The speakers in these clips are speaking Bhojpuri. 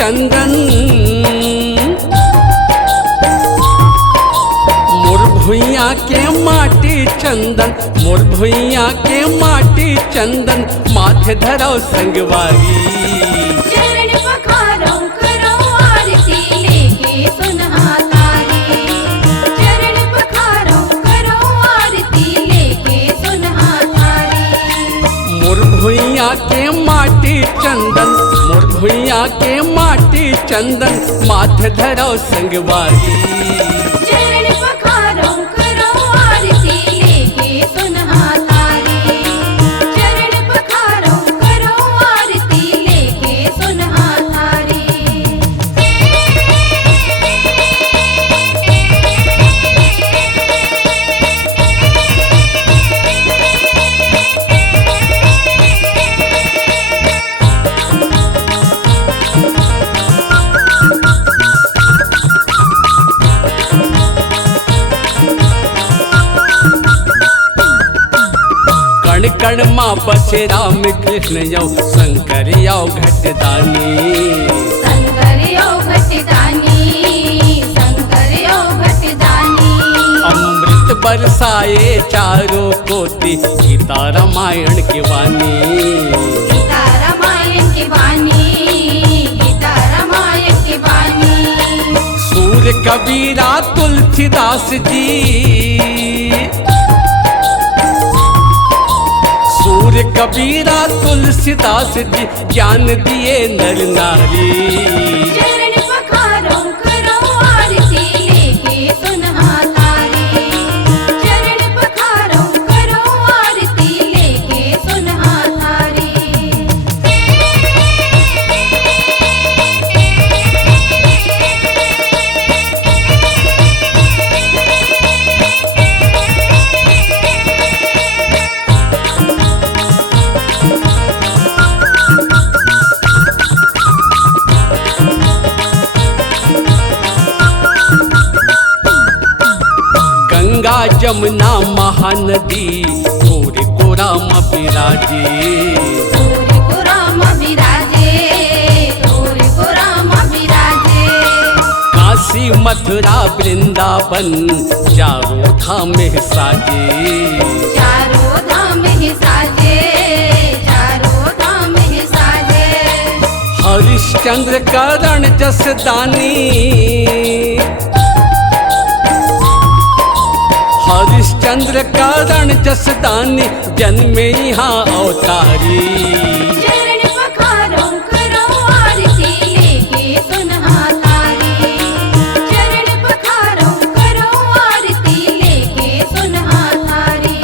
चंदन मोर भुइया के माटी चंदन मोर भुइया के माटी चंदन माथे धरो संगवारी चरण पखारो करो आरती लेके सुनहा तारी चरण पखारो करो आरती लेके सुनहा तारी मोर भुइया के माटी चंदन मोर भुइया के माटी चंदन माथे धरो संगवारी चरण पखारो करो आरती लेके सुनहा तारी चरण पखारो करो आरती लेके सुनहा तारी कण कण माँ बसे राम कृष्ण यौ शंकर यौ घटदानी शंकर यो घटदानी अमृत बरसाए चारों कोटि गीता रामायण की वाणी गीता रामायण की वाणी गीता रामायण की वाणी सूर्य कबीरा तुलसीदास जी सूर्य कबीरा तुलसीदास जी ज्ञान दिए नर नारी चरण पखारो करो आरती लेके सुनहा तारी चरण पखारो करो आरती लेके सुनहा तारी गंगा जमुना महानदी गोरे को राम विराजे तोरे को राम विराजे तोरे को राम विराजे काशी मथुरा वृंदावन चारों धाम साजे चारों धाम ही साजे चारों धाम ही साजे हरिश्चंद्र करण जस दानी हरिश्चंद्र करण जस दानी जन्मे यहाँ अवतारी चरण पखारो करो आरती लेके सुनहा तारी चरण पखारो करो आरती लेके सुनहा तारी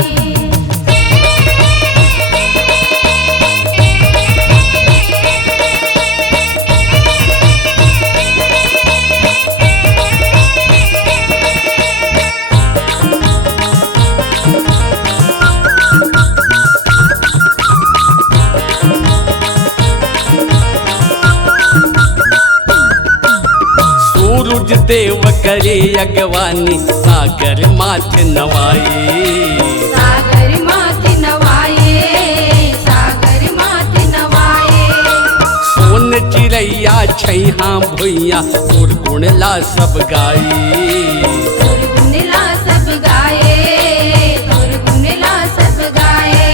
सूरज देव करे अगवानी सागर माथ नवाए सागर माथ नवाए सागर माथ नवाए सोन चिड़ैया छैहा भुइया गुणगुणला सब गाई गुनगुनला सब गाए गुनगुनला सब गाए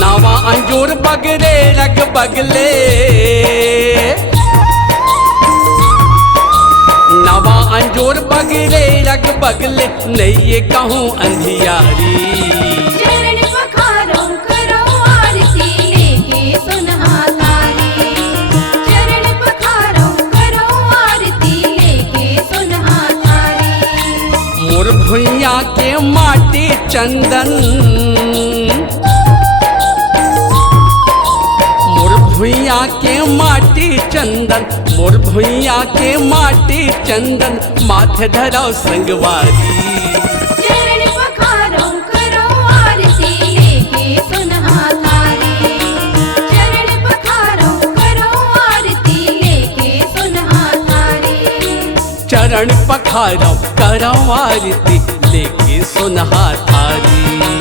नावा अंजूर बगरे रग बगले नवा अंजूर बगले रग बगले नहीं कहूँ अंधियारी चरण पखारो करो आरती लेके सुनहा तारी चरण पखारो करो आरती लेके सुनहा तारी मोर भुइया के माटी चंदन मोर भुइया के माटी चंदन मोर भुइया के माटी चंदन माथे धरो संगवारी चरण पखारो करो आरती लेके सुनहा तारी चरण पखारो करो आरती लेके सुनहा तारी चरण पखारो करो आरती लेके सुनहा थारी।